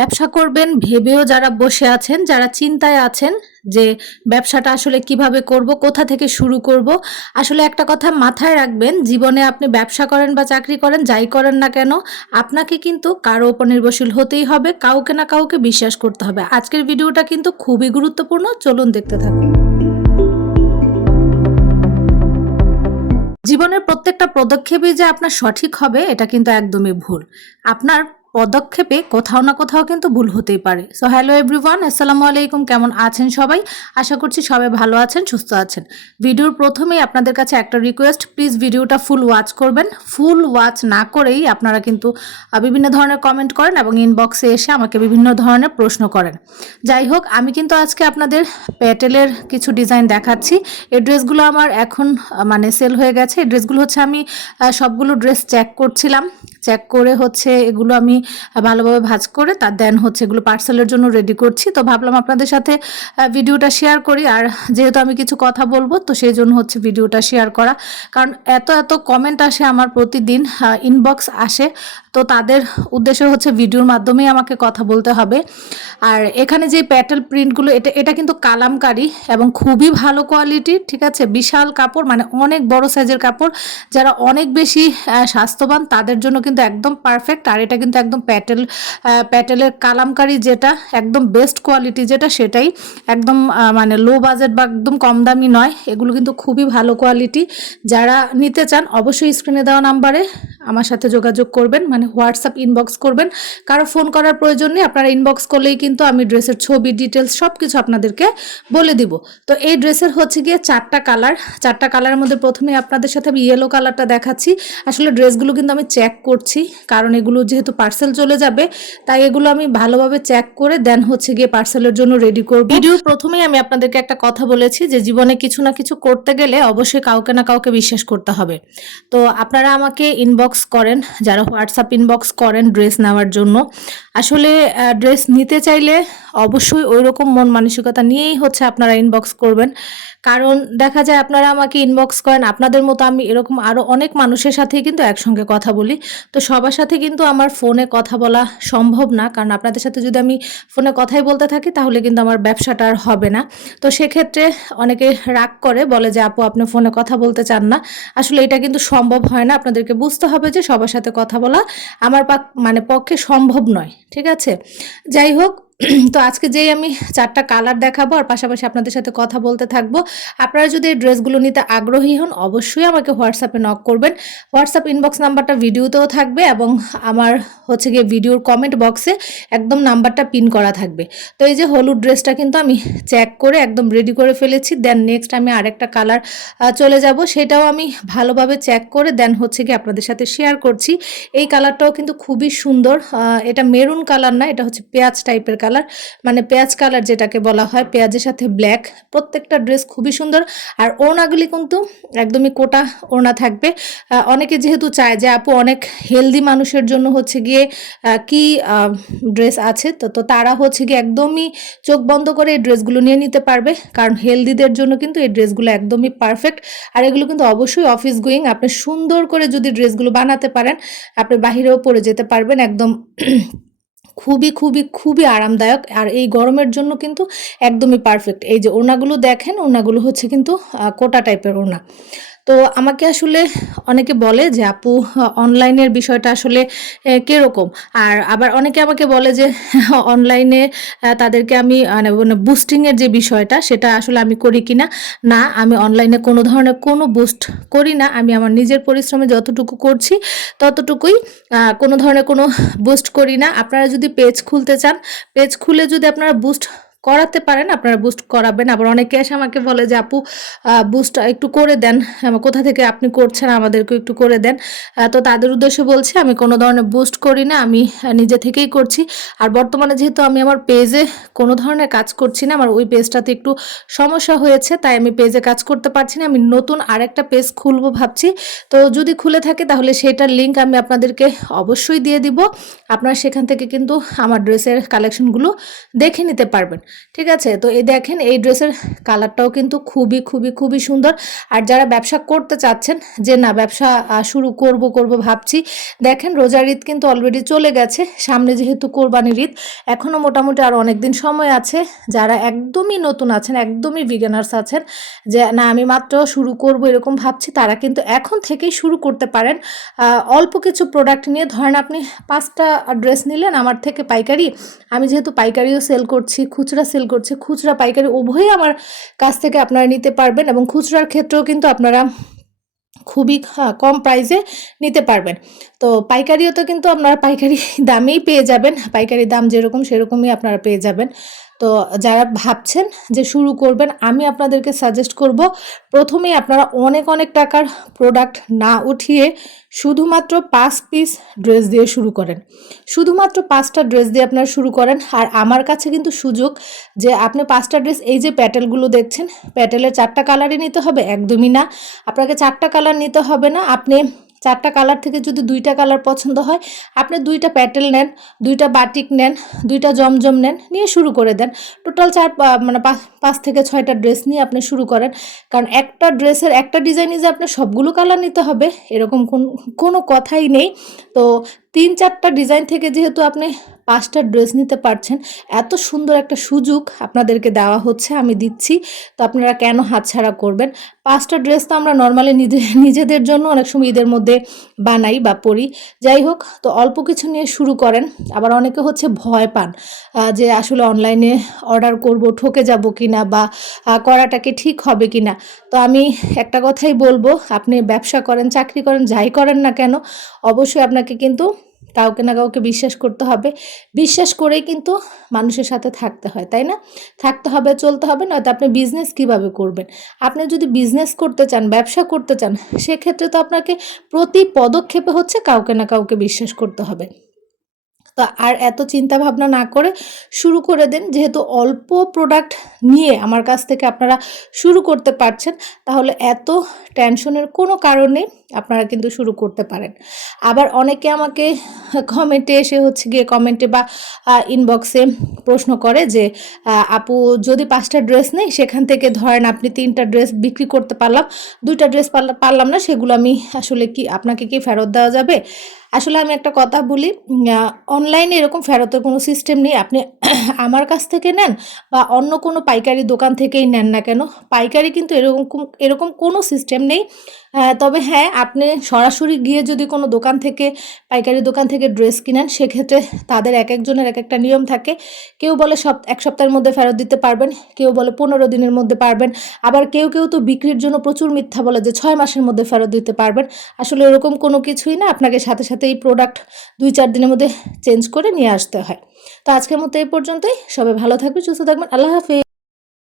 ব্যবসা করবেন ভেবেও যারা বসে আছেন, যারা চিন্তায় আছেন যে ব্যবসাটা আসলে কিভাবে করব, কোথা থেকে শুরু করব, আসলে একটা কথা মাথায় রাখবেন, জীবনে আপনি ব্যবসা করেন বা চাকরি করেন, যাই করেন না কেন, আপনাকে কিন্তু কারো উপর নির্ভরশীল হতেই হবে, কাউকে না কাউকে বিশ্বাস করতে হবে। আজকের ভিডিওটা কিন্তু খুবই গুরুত্বপূর্ণ, চলুন দেখতে থাকুন। জীবনের প্রত্যেকটা পদক্ষেপই যে আপনার সঠিক হবে এটা কিন্তু একদমই ভুল। আপনার পদক্ষেপে কোথাও না কোথাও কিন্তু ভুল হতেই পারে। সো হ্যালো এভরিওয়ান, আসসালামু আলাইকুম। কেমন আছেন সবাই? আশা করছি সবাই ভালো আছেন, সুস্থ আছেন। ভিডিওর প্রথমেই আপনাদের কাছে একটা রিকোয়েস্ট, প্লিজ ভিডিওটা ফুল ওয়াচ করবেন। ফুল ওয়াচ না করেই আপনারা কিন্তু বিভিন্ন ধরনের কমেন্ট করেন এবং ইনবক্সে এসে আমাকে বিভিন্ন ধরনের প্রশ্ন করেন। যাই হোক, আমি কিন্তু আজকে আপনাদের প্যাটেলের কিছু ডিজাইন দেখাচ্ছি। এই ড্রেসগুলো আমার এখন মানে সেল হয়ে গেছে। এই ড্রেসগুলো হচ্ছে আমি সবগুলো ড্রেস চেক করছিলাম, চেক করে হচ্ছে এগুলো আমি ভালোভাবে ভাঁজ করে তার দেন হচ্ছে এগুলো পার্সেলের জন্য রেডি করছি। তো ভাবলাম আপনাদের সাথে ভিডিওটা শেয়ার করি, আর যেহেতু আমি কিছু কথা বলবো তো সেই জন্য হচ্ছে ভিডিওটা শেয়ার করা। কারণ এত কমেন্ট আসে আমার প্রতিদিন, ইনবক্স আসে, তো তাদের উদ্দেশ্য হচ্ছে ভিডিওর মাধ্যমেই আমাকে কথা বলতে হবে। আর এখানে যে প্যাটেল প্রিন্টগুলো, এটা কিন্তু কালামকারী এবং খুবই ভালো কোয়ালিটি, ঠিক আছে? বিশাল কাপড়, মানে অনেক বড় সাইজের কাপড়। যারা অনেক বেশি স্বাস্থ্যবান তাদের জন্য কিন্তু একদম পারফেক্ট। আর এটা কিন্তু একদম প্যাটেলের কালামকারী, যেটা একদম বেস্ট কোয়ালিটি, যেটা সেটাই একদম মানে লো বাজেট বা একদম কম দামি নয়, এগুলো কিন্তু খুবই ভালো কোয়ালিটি। যারা নিতে চান অবশ্যই স্ক্রিনে দেওয়া নাম্বারে আমার সাথে যোগাযোগ করবেন, মানে হোয়াটসঅ্যাপ ইনবক্স করবেন। কারো ফোন করার প্রয়োজন নেই, আপনারা ইনবক্স করলেই কিন্তু আমি ড্রেসের ছবি, ডিটেলস সব কিছু আপনাদেরকে বলে দিব। তো এই ড্রেসের হচ্ছে গিয়ে চারটা কালারের মধ্যে প্রথমে আপনাদের সাথে আমি ইয়েলো কালারটা দেখাচ্ছি। আসলে ড্রেসগুলো কিন্তু আমি চেক করছি, কারণ এগুলো যেহেতু পার্সেল চলে যাবে তাই এগুলো আমি ভালোভাবে চেক করে দেন হচ্ছে গিয়ে পার্সেলের জন্য রেডি করব। ভিডিওর প্রথমেই আমি আপনাদেরকে একটা কথা বলেছি যে জীবনে কিছু না কিছু করতে গেলে অবশ্যই কাউকে না কাউকে বিশ্বাস করতে হবে। তো আপনারা আমাকে ইনবক্স করেন, যারা হোয়াটসঅ্যাপ ইনবক্স করেন ড্রেস নেওয়ার জন্য, আসলে ড্রেস নিতে চাইলে অবশ্যই ওই রকম মন মানসিকতা নিয়েই হচ্ছে আপনারা ইনবক্স করবেন। কারণ দেখা যায় আপনারা আমাকে ইনবক্স করেন, আপনাদের মতো আমি এরকম আরও অনেক মানুষের সাথেই কিন্তু একসঙ্গে কথা বলি। তো সবার সাথে কিন্তু আমার ফোনে কথা বলা সম্ভব না, কারণ আপনাদের সাথে যদি আমি ফোনে কথাই বলতে থাকি তাহলে কিন্তু আমার ব্যবসাটা আর হবে না। তো সেক্ষেত্রে অনেকে রাগ করে, বলে যে আপু আপনি ফোনে কথা বলতে চান না। আসলে এটা কিন্তু সম্ভব হয় না, আপনাদেরকে বুঝতে হবে যে সবার সাথে কথা বলা আমার মানে পক্ষে সম্ভব নয়, ঠিক আছে? যাই হোক, তো আজকে যেই আমি চারটা কালার দেখাবো আর পাশাপাশি আপনাদের সাথে কথা বলতে থাকবো। আপনারা যদি এই ড্রেসগুলো নিতে আগ্রহী হন অবশ্যই আমাকে হোয়াটসঅ্যাপে নক করবেন। হোয়াটসঅ্যাপ ইনবক্স নাম্বারটা ভিডিওতেও থাকবে এবং আমার হচ্ছে গিয়ে ভিডিওর কমেন্ট বক্সে একদম নাম্বারটা পিন করা থাকবে। তো এই যে হলুদ ড্রেসটা কিন্তু আমি চেক করে একদম রেডি করে ফেলেছি। দেন নেক্সট আমি আরেকটা কালার চলে যাব, সেটাও আমি ভালোভাবে চেক করে দেন হচ্ছে গিয়ে আপনাদের সাথে শেয়ার করছি। এই কালারটাও কিন্তু খুবই সুন্দর। এটা মেরুন কালার না, এটা হচ্ছে পেঁয়াজ টাইপের কালার, মানে পেঁয়াজ কালার যেটাকে বলা হয়, পেঁয়াজের সাথে ব্ল্যাক। প্রত্যেকটা ড্রেস খুবই সুন্দর। আর ওড়নাগুলি কিন্তু একদমই কোটা ওড়না থাকবে। অনেকে যেহেতু চায় যে আপু অনেক হেলদি মানুষের জন্য হচ্ছে গিয়ে কি ড্রেস আছে, তো তারা হচ্ছে গিয়ে একদমই চোখ বন্ধ করে এই ড্রেসগুলো নিয়ে নিতে পারবে, কারণ হেলদিদের জন্য কিন্তু এই ড্রেসগুলো একদমই পারফেক্ট। আর এগুলো কিন্তু অবশ্যই অফিস গোয়িং, আপনি সুন্দর করে যদি ড্রেসগুলো বানাতে পারেন আপনি বাহিরেও পরে যেতে পারবেন, একদম খুবই খুবই খুবই আরামদায়ক। আর এই গরমের জন্য কিন্তু একদমই পারফেক্ট। এই যে ওড়নাগুলো দেখেন, ওড়নাগুলো হচ্ছে কিন্তু কোটা টাইপের ওড়না। তো আমাকে আসলে অনেকে বলে যে আপু অনলাইনের বিষয়টা আসলে কীরকম, আর আবার অনেকে আমাকে বলে যে অনলাইনে তাদেরকে আমি মানে বুস্টিংয়ের যে বিষয়টা সেটা আসলে আমি করি কিনা। না, আমি অনলাইনে কোনো ধরনের কোনো বুস্ট করি না। আমি আমার নিজের পরিশ্রমে যতটুকু করছি ততটুকুই, কোনো ধরনের কোনো বুস্ট করি না। আপনারা যদি পেজ খুলতে চান, পেজ খুলে যদি আপনারা বুস্ট করাতে পারেন আপনারা বুস্ট করাবেন। আবার অনেকে এসে আমাকে বলে যে আপু বুস্ট একটু করে দেন, কোথা থেকে আপনি করছেন আমাদেরকে একটু করে দেন। তো তাদের উদ্দেশ্যে বলছি আমি কোনো ধরনের বুস্ট করি না, আমি নিজে থেকেই করছি। আর বর্তমানে যেহেতু আমি আমার পেজে কোনো ধরনের কাজ করছি না, আমার ওই পেজটাতে একটু সমস্যা হয়েছে, তাই আমি পেজে কাজ করতে পারছি না। আমি নতুন আরেকটা পেজ খুলবো ভাবছি। তো যদি খুলে থাকে তাহলে সেটার লিঙ্ক আমি আপনাদেরকে অবশ্যই দিয়ে দিব। আপনারা সেখান থেকে কিন্তু আমার ড্রেসের কালেকশনগুলো দেখে নিতে পারবেন। ঠিক আছে? তো এই দেখেন এই ড্রেসের কালারটাও কিন্তু খুবই সুন্দর। আর যারা ব্যবসা করতে চাচ্ছেন যে না ব্যবসা শুরু করব ভাবছি, দেখেন রোজার ঈদ কিন্তু অলরেডি চলে গেছে। সামনে যেহেতু কোরবানির ঈদ, এখনও মোটামুটি আরও অনেক দিন সময় আছে। যারা একদমই নতুন আছেন, একদমই বিগিনার্স আছেন, যে না আমি মাত্র শুরু করব এরকম ভাবছি, তারা কিন্তু এখন থেকেই শুরু করতে পারেন। অল্প কিছু প্রোডাক্ট নিয়ে ধরেন আপনি 5টা ড্রেস নিলেন আমার থেকে পাইকারি। আমি যেহেতু পাইকারিও সেল করছি, খুচরা সেল করছি, খুচরা পাইকারি উভয়ই আমার কাছ থেকে আপনারা নিতে পারবেন এবং খুচরার ক্ষেত্রেও কিন্তু আপনারা খুবই কম প্রাইসে নিতে পারবেন। তো পাইকারিও তো কিন্তু আপনারা পাইকারি দামেই পেয়ে যাবেন, পাইকারি দাম যেরকম সেরকমই আপনারা পেয়ে যাবেন। তো যারা ভাবছেন যে শুরু করবেন, আমি আপনাদেরকে সাজেস্ট করব প্রথমেই আপনারা অনেক টাকার প্রোডাক্ট না উঠিয়ে শুধুমাত্র 5 পিস ড্রেস দিয়ে শুরু করেন। শুধুমাত্র 5টা ড্রেস দিয়ে আপনারা শুরু করেন। আর আমার কাছে কিন্তু সুযোগ যে আপনি 5টা ড্রেস, এই যে প্যাটেলগুলো দেখছেন, প্যাটেলের 4টা কালারই নিতে হবে একদমই না। আপনাকে 4টা কালার নিতে হবে না। আপনি 4টা কালার থেকে যদি 2টা কালার পছন্দ হয়, আপনি 2টা প্যাটেল নেন, 2টা বাটিক নেন, 2টা জমজম নেন, নিয়ে শুরু করে দেন। টোটাল 5 থেকে 6টা ড্রেস নিয়ে আপনি শুরু করেন। কারণ একটা ড্রেসের একটা ডিজাইনে যে আপনার সবগুলো কালার নিতে হবে এরকম কোনো কথাই নেই। তো 3-4টা ডিজাইন থেকে যেহেতু আপনি 5টা ড্রেস নিতে পারছেন, এত সুন্দর একটা সুযোগ আপনাদেরকে দেওয়া হচ্ছে, আমি দিচ্ছি। তো আপনারা কেন হাতছাড়া করবেন? 5টা ড্রেস তো আমরা নর্মালি নিজেদের জন্য অনেক সময় ঈদের মধ্যে বানাই বা পরি। যাই হোক, তো অল্প কিছু নিয়ে শুরু করেন। আবার অনেকে হচ্ছে ভয় পান যে আসলে অনলাইনে অর্ডার করব, ঠকে যাব কিনা বা করাটা কি ঠিক হবে কিনা। তো আমি একটা কথাই বলবো, আপনি ব্যবসা করেন, চাকরি করেন, যাই করেন না কেন, অবশ্যই আপনাকে কিন্তু কাউকে না কাউকে বিশ্বাস করতে হবে। বিশ্বাস করেই কিন্তু মানুষের সাথে থাকতে হয়, তাই না? থাকতে হবে, চলতে হবে, নয়তো আপনি বিজনেস কিভাবে করবেন? আপনি যদি বিজনেস করতে চান, ব্যবসা করতে চান, সেক্ষেত্রে তো আপনাকে প্রতি পদক্ষেপে হচ্ছে কাউকে না কাউকে বিশ্বাস করতে হবে। তো আর এত চিন্তা ভাবনা না করে শুরু করে দেন। যেহেতু অল্প প্রোডাক্ট নিয়ে আমার কাছ থেকে আপনারা শুরু করতে পারছেন, তাহলে এত টেনশনের কোনো কারণ নেই, আপনারা কিন্তু শুরু করতে পারেন। আবার অনেকে আমাকে কমেন্টে এসে হচ্ছে গিয়ে কমেন্টে বা ইনবক্সে প্রশ্ন করে যে আপু যদি 5টা ড্রেস নেই, সেখান থেকে ধরেন আপনি 3টা ড্রেস বিক্রি করতে পারলাম, 2টা ড্রেস পারলাম না, সেগুলো আমি আসলে কি আপনাকে কি ফেরত দেওয়া যাবে? আসলে আমি একটা কথা বলি, অনলাইনে এরকম ফেরতের কোনো সিস্টেম নেই। আপনি আমার কাছ থেকে নেন বা অন্য কোনো পাইকারি দোকান থেকেই নেন না কেন, পাইকারি কিন্তু এরকম কোনো সিস্টেম নেই। তবে হ্যাঁ, আপনি সরাসরি গিয়ে যদি কোনো দোকান থেকে, পাইকারি দোকান থেকে ড্রেস কিনেন, সেক্ষেত্রে তাদের একজনের এক একটা নিয়ম থাকে। কেউ বলে 1 সপ্তাহের মধ্যে ফেরত দিতে পারবেন, কেউ বলে 15 দিনের মধ্যে পারবেন, আবার কেউ তো বিক্রির জন্য প্রচুর মিথ্যা বলে যে 6 মাসের মধ্যে ফেরত দিতে পারবেন। আসলে এরকম কোনো কিছুই না, আপনাকে সাথে এই প্রোডাক্ট 2-4 দিনের মধ্যে চেঞ্জ করে নিয়ে আসতে হয়। তো আজকের মতো এই পর্যন্তই। সবাই ভালো থাকবেন, সুস্থ থাকবেন। আল্লাহ হাফেজ।